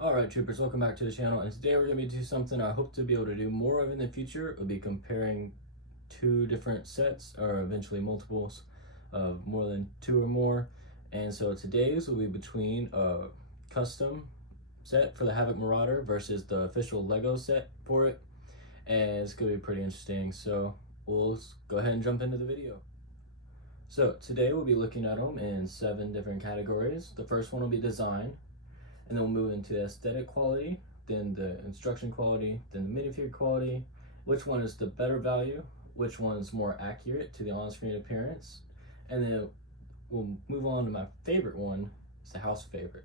Alright troopers, welcome back to the channel, and today we're going to be doing something I hope to be able to do more of in the future. We'll be comparing two different sets, or eventually multiples of more than two or more. And so today's will be between a custom set for the Havoc Marauder versus the official Lego set for it. And it's going to be pretty interesting, so we'll go ahead and jump into the video. So today we'll be looking at them in 7 different categories. The first one will be design. And then we'll move into the aesthetic quality, then the instruction quality, then the minifigure quality, which one is the better value, which one is more accurate to the on-screen appearance, and then we'll move on to my favorite one, it's the house favorite.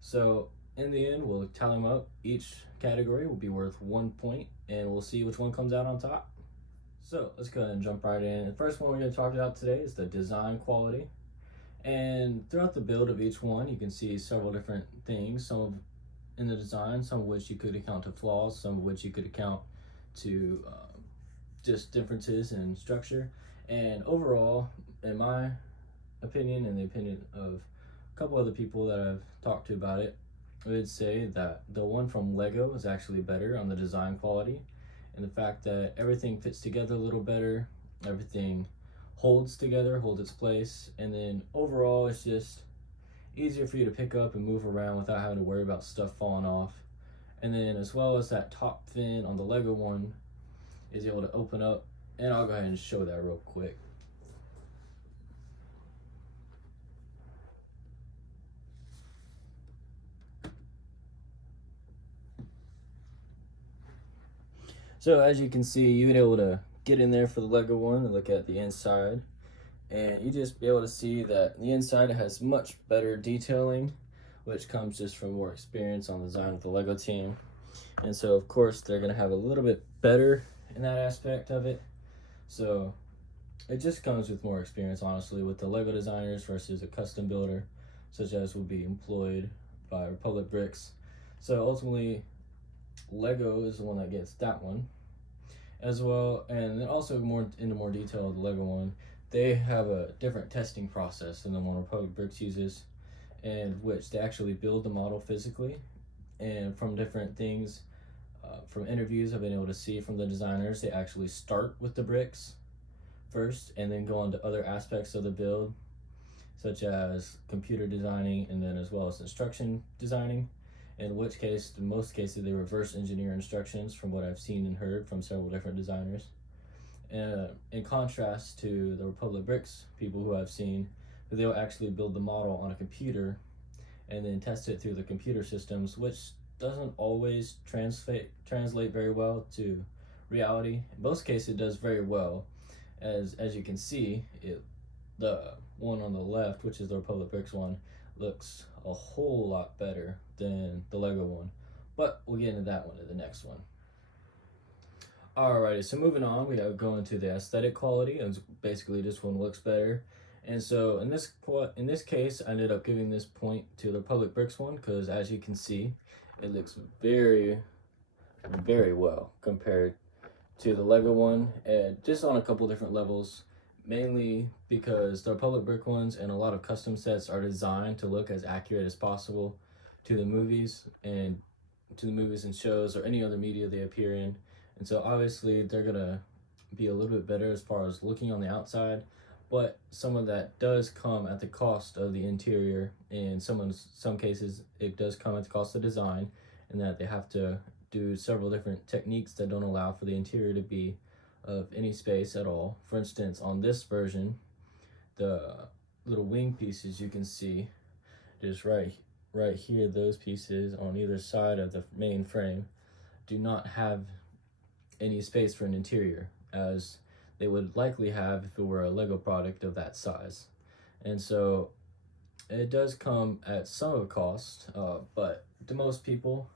So in the end, we'll tally them up. Each category will be worth 1 point, and we'll see which one comes out on top. So let's go ahead and jump right in. The first one we're going to talk about today is the design quality. And throughout the build of each one, you can see several different things, some in the design, some of which you could account to flaws, some of which you could account to just differences in structure. And overall, in my opinion and the opinion of a couple other people that I've talked to about it, I would say that the one from Lego is actually better on the design quality, and the fact that everything fits together a little better, everything holds together, holds its place, and then overall it's just easier for you to pick up and move around without having to worry about stuff falling off. And then as well as that top fin on the Lego one is able to open up, and I'll go ahead and show that real quick. So as you can see, you've been able to get in there for the Lego one and look at the inside, and you just be able to see that the inside has much better detailing, which comes just from more experience on the design of the Lego team. And so of course they're going to have a little bit better in that aspect of it. So it just comes with more experience, honestly, with the Lego designers versus a custom builder such as would be employed by Republic Bricks. So ultimately Lego is the one that gets that one as well. And then also more into more detail of the Lego one, they have a different testing process than the one Republic Bricks uses, in which they actually build the model physically. And from different things, from interviews I've been able to see from the designers, they actually start with the bricks first and then go on to other aspects of the build, such as computer designing and then as well as instruction designing. In which case, in most cases, they reverse engineer instructions from what I've seen and heard from several different designers. In contrast to the Republic Bricks people who I've seen, they'll actually build the model on a computer and then test it through the computer systems, which doesn't always translate very well to reality. In most cases, it does very well. As you can see, the one on the left, which is the Republic Bricks one, looks a whole lot better than the Lego one, but we'll get into that one in the next one. Alrighty, so moving on, we have going to the aesthetic quality, and basically this one looks better. And so in this case, I ended up giving this point to the Republic Bricks one because, as you can see, it looks very, very well compared to the Lego one, and just on a couple different levels. Mainly because the Republic Brick ones and a lot of custom sets are designed to look as accurate as possible to the movies and shows or any other media they appear in. And so obviously they're gonna be a little bit better as far as looking on the outside, but some of that does come at the cost of the interior. In some cases it does come at the cost of design, in that they have to do several different techniques that don't allow for the interior to be of any space at all. For instance, on this version, the little wing pieces you can see just right here, those pieces on either side of the main frame do not have any space for an interior, as they would likely have if it were a Lego product of that size. And so it does come at some of a cost, but to most people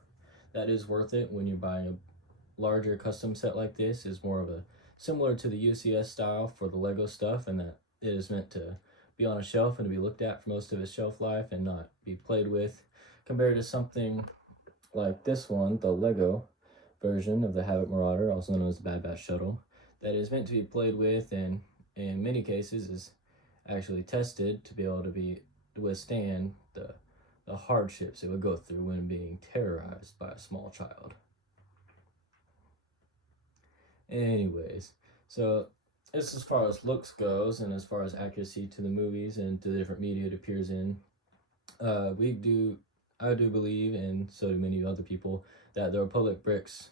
that is worth it. When you're buying a larger custom set like this, is more of a similar to the UCS style for the Lego stuff, and that it is meant to be on a shelf and to be looked at for most of its shelf life and not be played with, compared to something like this one, the Lego version of the Havoc Marauder, also known as the Bad Batch Shuttle, that is meant to be played with and in many cases is actually tested to be able to withstand the the hardships it would go through when being terrorized by a small child. Anyways, so this as far as looks goes, and as far as accuracy to the movies and to the different media it appears in, I do believe, and so do many other people, that the Republic Bricks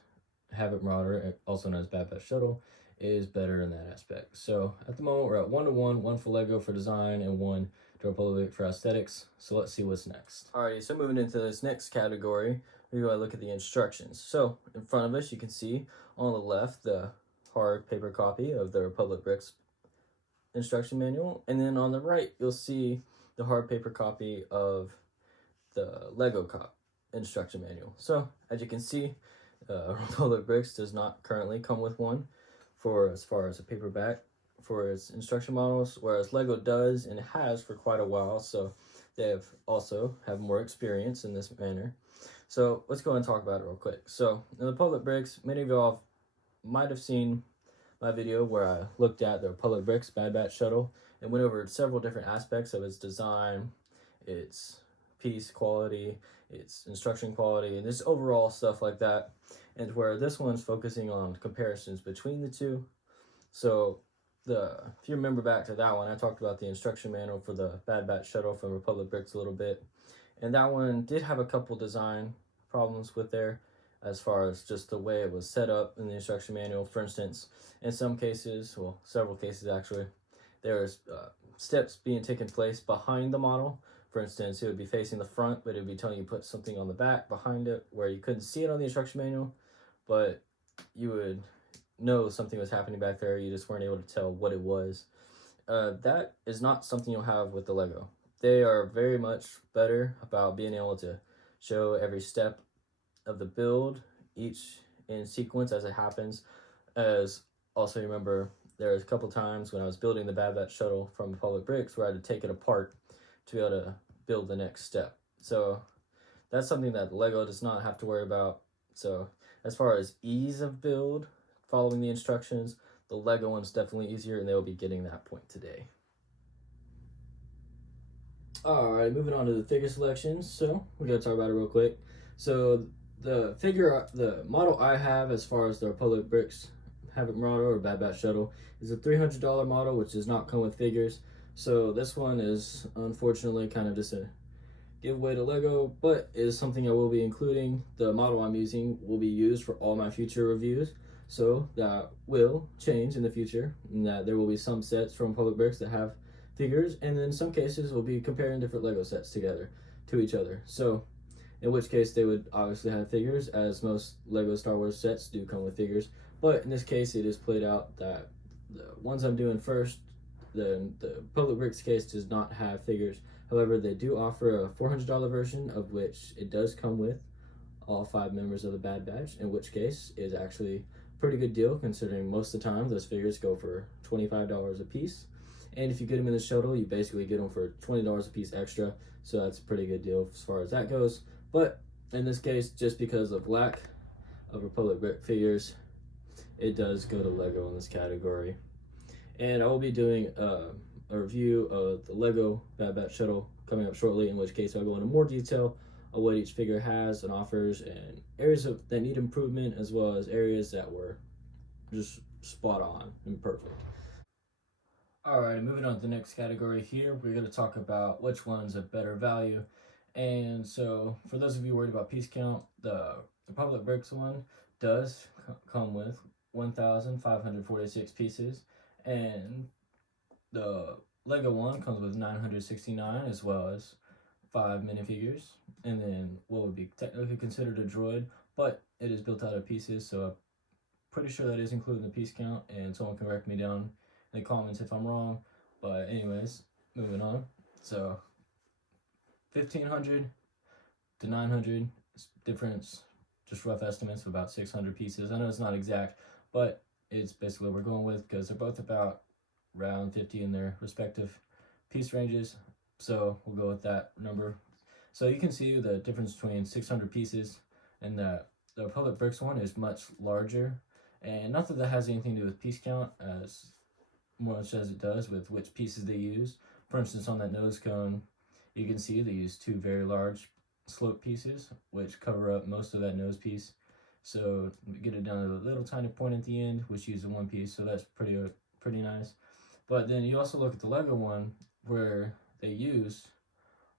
Havoc Marauder, also known as Bad Batch Shuttle, is better in that aspect. So at the moment we're at 1-to-1, one for Lego for design and one to Republic for aesthetics. So let's see what's next. Alrighty, so moving into this next category, we're going to look at the instructions. So in front of us you can see on the left the hard paper copy of the Republic Bricks instruction manual, and then on the right you'll see the hard paper copy of the Lego instruction manual. So as you can see, Republic Bricks does not currently come with one for as far as a paperback for its instruction models, whereas Lego does and has for quite a while, so they also have more experience in this manner. So let's go and talk about it real quick. So in the Republic Bricks, many of y'all might have seen my video where I looked at the Republic Bricks Bad Batch Shuttle and went over several different aspects of its design, its piece quality, its instruction quality, and just overall stuff like that. And where this one's focusing on comparisons between the two. So if you remember back to that one, I talked about the instruction manual for the Bad Batch Shuttle from Republic Bricks a little bit, and that one did have a couple design problems with there as far as just the way it was set up in the instruction manual. For instance, in some cases, well, several cases actually, there's steps being taken place behind the model. For instance, it would be facing the front, but it would be telling you to put something on the back behind it where you couldn't see it on the instruction manual, but you would know something was happening back there. You just weren't able to tell what it was. That is not something you'll have with the Lego. They are very much better about being able to show every step of the build, each in sequence as it happens. As also remember, there was a couple times when I was building the Bad Batch Shuttle from Republic Bricks where I had to take it apart to be able to build the next step. So that's something that Lego does not have to worry about. So as far as ease of build, following the instructions, the Lego one's definitely easier, and they'll be getting that point today. Alright, moving on to the figure selections. So we're going to talk about it real quick. So the model I have as far as the Republic Bricks Havoc Marauder or Bad Batch Shuttle is a $300 model, which does not come with figures. So this one is unfortunately kind of just a giveaway to Lego, but is something I will be including. The model I'm using will be used for all my future reviews, so that will change in the future, and that there will be some sets from Republic Bricks that have figures, and then in some cases we'll be comparing different Lego sets together to each other. So in which case they would obviously have figures, as most Lego Star Wars sets do come with figures, but in this case it is played out that the ones I'm doing first, the Republic Bricks case does not have figures. However, they do offer a $400 version, of which it does come with all 5 members of the Bad Batch, in which case is actually a pretty good deal considering most of the time those figures go for $25 a piece. And if you get them in the shuttle, you basically get them for $20 a piece extra, so that's a pretty good deal as far as that goes. But in this case, just because of lack of Republic Brick figures, it does go to Lego in this category. And I will be doing a review of the Lego Bad Batch Shuttle coming up shortly, in which case I'll go into more detail of what each figure has and offers, and areas that need improvement, as well as areas that were just spot on and perfect. Alright, moving on to the next category here, we're going to talk about which one's a better value. And so, for those of you worried about piece count, the Republic Bricks one does come with 1,546 pieces, and the Lego one comes with 969, as well as 5 minifigures, and then what would be technically considered a droid, but it is built out of pieces, so I'm pretty sure that is included in the piece count, and someone can correct me down in the comments if I'm wrong. But anyways, moving on. So 1,500 to 900 difference, just rough estimates of about 600 pieces. I know it's not exact, but it's basically what we're going with because they're both about around 50 in their respective piece ranges. So we'll go with that number. So you can see the difference between 600 pieces and the Republic Bricks one is much larger. And not that that has anything to do with piece count as much as it does with which pieces they use. For instance, on that nose cone, You can see they use two very large slope pieces, which cover up most of that nose piece. So get it down to the little tiny point at the end, which uses one piece. So that's pretty nice. But then you also look at the Lego one where they use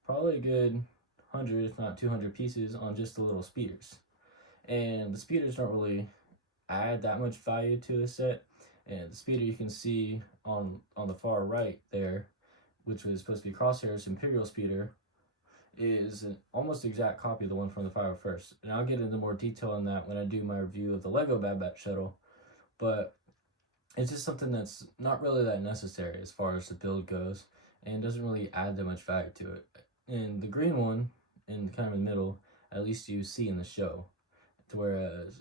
probably a good 100, if not 200 pieces on just the little speeders. And the speeders don't really add that much value to the set. And the speeder you can see on the far right there, which was supposed to be Crosshair's Imperial speeder, is an almost exact copy of the one from the 501st. And I'll get into more detail on that when I do my review of the Lego Bad Batch shuttle. But it's just something that's not really that necessary as far as the build goes, and doesn't really add that much value to it. And the green one, in kind of in the middle, at least you see in the show, whereas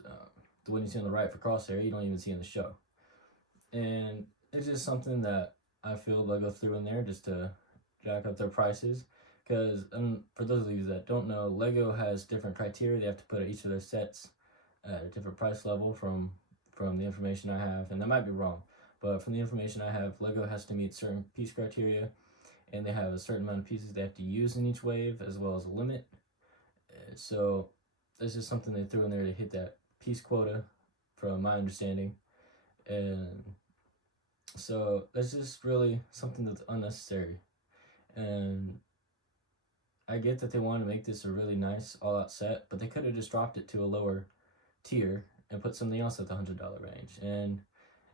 the one you see on the right for Crosshair, you don't even see in the show. And it's just something that I feel Lego threw in there just to jack up their prices. Because for those of you that don't know, Lego has different criteria they have to put at each of their sets at a different price level from the information I have, and that might be wrong, but from the information I have, Lego has to meet certain piece criteria, and they have a certain amount of pieces they have to use in each wave, as well as a limit. So this is something they threw in there to hit that piece quota, from my understanding, and so that's just really something that's unnecessary. And I get that they want to make this a really nice all-out set, but they could have just dropped it to a lower tier and put something else at the $100 range. And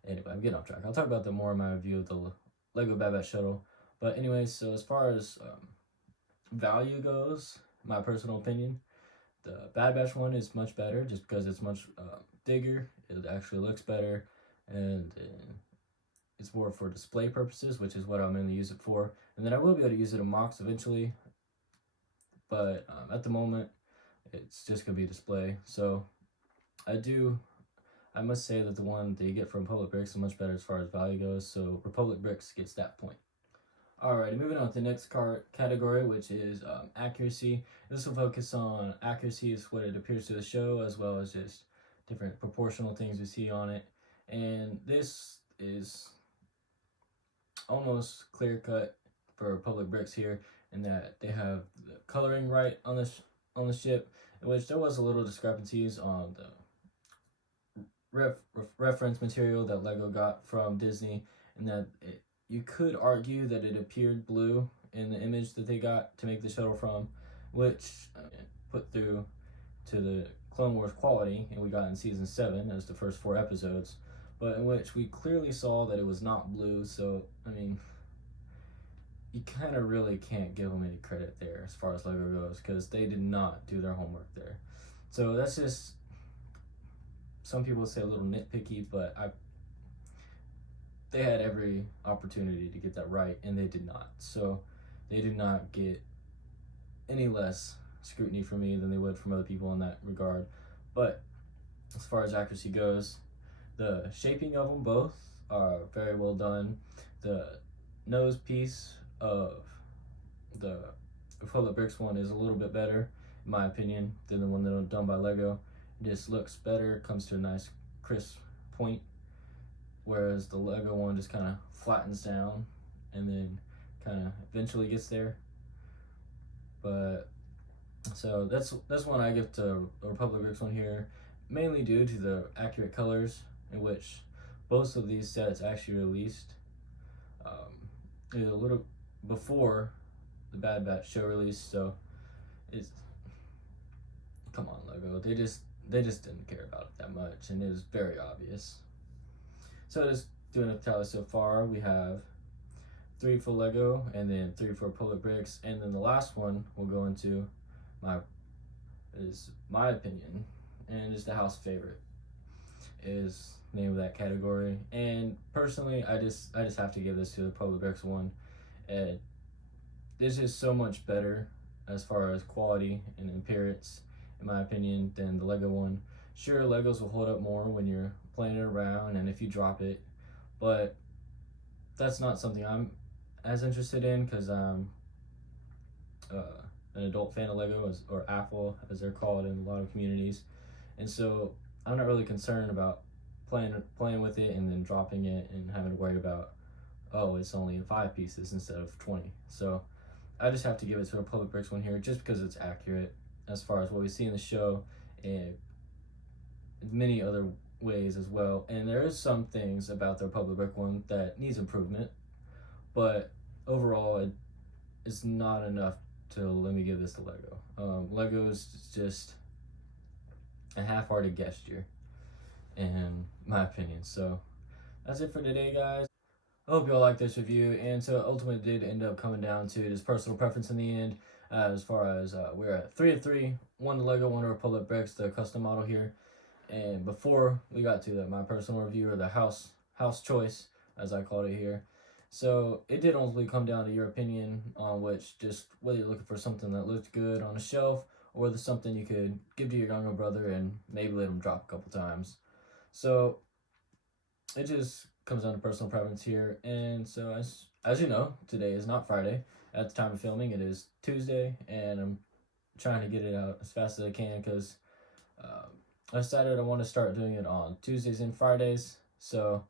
anyway, I'm getting off track. I'll talk about that more in my review of the Lego Bad Batch shuttle. But anyways, so as far as value goes, my personal opinion, the Bad Batch one is much better just because it's much bigger. It actually looks better, and it's more for display purposes, which is what I'll mainly use it for. And then I will be able to use it in mocks eventually, but at the moment, it's just going to be display. So I must say that the one that you get from Republic Bricks is much better as far as value goes, so Republic Bricks gets that point. Alright, moving on to the next category, which is accuracy. This will focus on accuracy as what it appears to the show, as well as just different proportional things we see on it. And this is almost clear cut for Republic Bricks here, in that they have the coloring right on the ship, in which there was a little discrepancies on the reference material that Lego got from Disney, and that you could argue that it appeared blue in the image that they got to make the shuttle from, which put through to the Clone Wars quality, and we got in season 7 as the first 4 episodes, but in which we clearly saw that it was not blue. So I mean, you kind of really can't give them any credit there as far as Lego goes, because they did not do their homework there. So that's just, some people say a little nitpicky, but they had every opportunity to get that right, and they did not. So they did not get any less scrutiny from me than they would from other people in that regard. But as far as accuracy goes, the shaping of them both are very well done. The nose piece of the Republic Bricks one is a little bit better, in my opinion, than the one that was done by Lego. It just looks better, comes to a nice crisp point, whereas the Lego one just kind of flattens down and then kind of eventually gets there. But so that's one I give to the Republic Bricks one here, mainly due to the accurate colors, in which both of these sets actually released a little before the Bad Batch show release. So it's, come on Lego, they just didn't care about it that much, and it was very obvious. So just doing a tally so far, we have 3 for Lego, and then 3 for Republic Bricks, and then the last one we'll go into is my opinion, and just a house favorite is the name of that category. And personally, I just have to give this to the Republic Bricks one. And this is so much better as far as quality and appearance, in my opinion, than the Lego one. Sure, Legos will hold up more when you're playing it around and if you drop it, but that's not something I'm as interested in, because I'm an adult fan of Lego, or Apple as they're called in a lot of communities, and so I'm not really concerned about playing with it and then dropping it and having to worry about, oh, it's only in 5 pieces instead of 20. So I just have to give it to the Republic Bricks one here just because it's accurate as far as what we see in the show and many other ways as well. And there is some things about the Republic Brick one that needs improvement, but overall it's not enough to let me give this to Lego. Lego is just a half-hearted gesture, in my opinion. So that's it for today, guys. I hope y'all like this review, and so ultimately did end up coming down to just personal preference in the end. As far as we're at 3 of 3, one to Lego, one to Republic Bricks, the custom model here. And before we got to my personal review, or the house choice, as I called it here. So it did ultimately come down to your opinion on which, just whether you're looking for something that looked good on a shelf, or whether something you could give to your younger brother and maybe let him drop a couple times. So it just comes down to personal preference here. And so as you know, today is not Friday. At the time of filming, it is Tuesday, and I'm trying to get it out as fast as I can because I decided I want to start doing it on Tuesdays and Fridays, so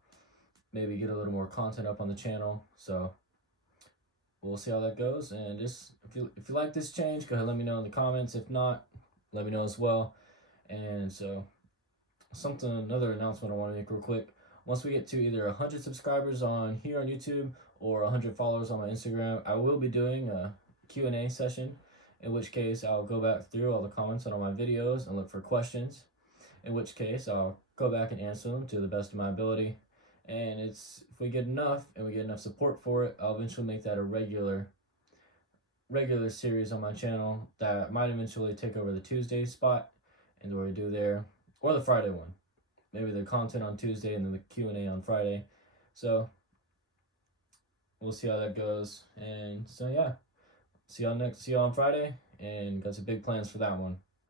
maybe get a little more content up on the channel. So we'll see how that goes. And just if you like this change, go ahead and let me know in the comments. If not, let me know as well. And so another announcement I want to make real quick. Once we get to either 100 subscribers on here on YouTube or 100 followers on my Instagram, I will be doing a Q&A session, in which case I'll go back through all the comments on all my videos and look for questions, in which case I'll go back and answer them to the best of my ability. And if we get enough and we get enough support for it, I'll eventually make that a regular series on my channel that might eventually take over the Tuesday spot and what we do there, or the Friday one. Maybe the content on Tuesday and then the Q&A on Friday. So we'll see how that goes. And so yeah, see y'all on Friday, and got some big plans for that one.